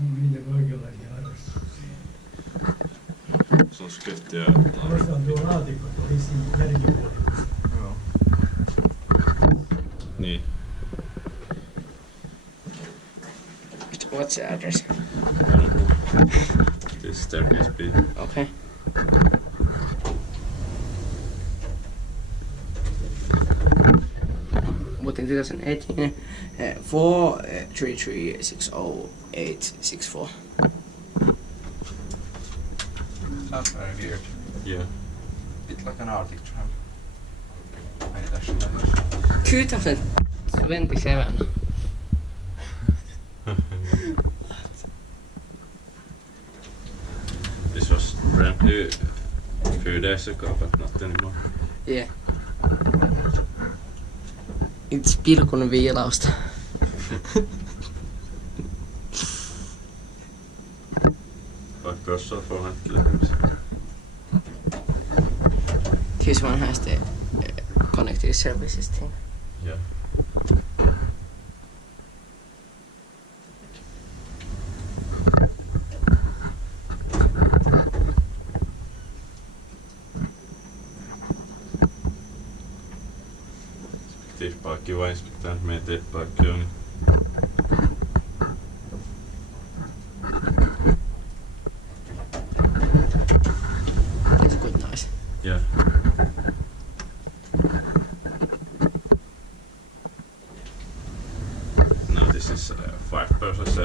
niitä kaikenlaisia harrastuksia. Se on skettiä. Tuossa on tuo laatikko, tuo vissiin jälkivuoditusta. Joo. Niin. What's the address? This staircase B. Okay. But in 2018, 43360 Sounds very weird. Yeah. Bit like an Arctic tram. Maybe that should have 2027. This was brand new a few days ago, but not anymore. Yeah. It's pilkun viilausta. 5 per 400 kilograms. This one has the connected services thing. Yeah. Kiva Inspecta meitä paikki on. It's quite nice. Yeah. Now this is 5 persons,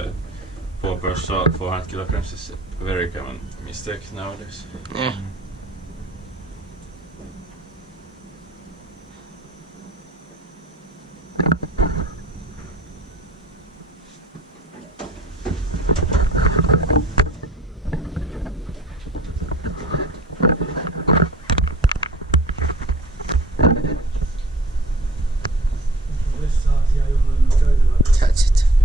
4 persons, 400 kilograms is a very common mistake nowadays. Yeah.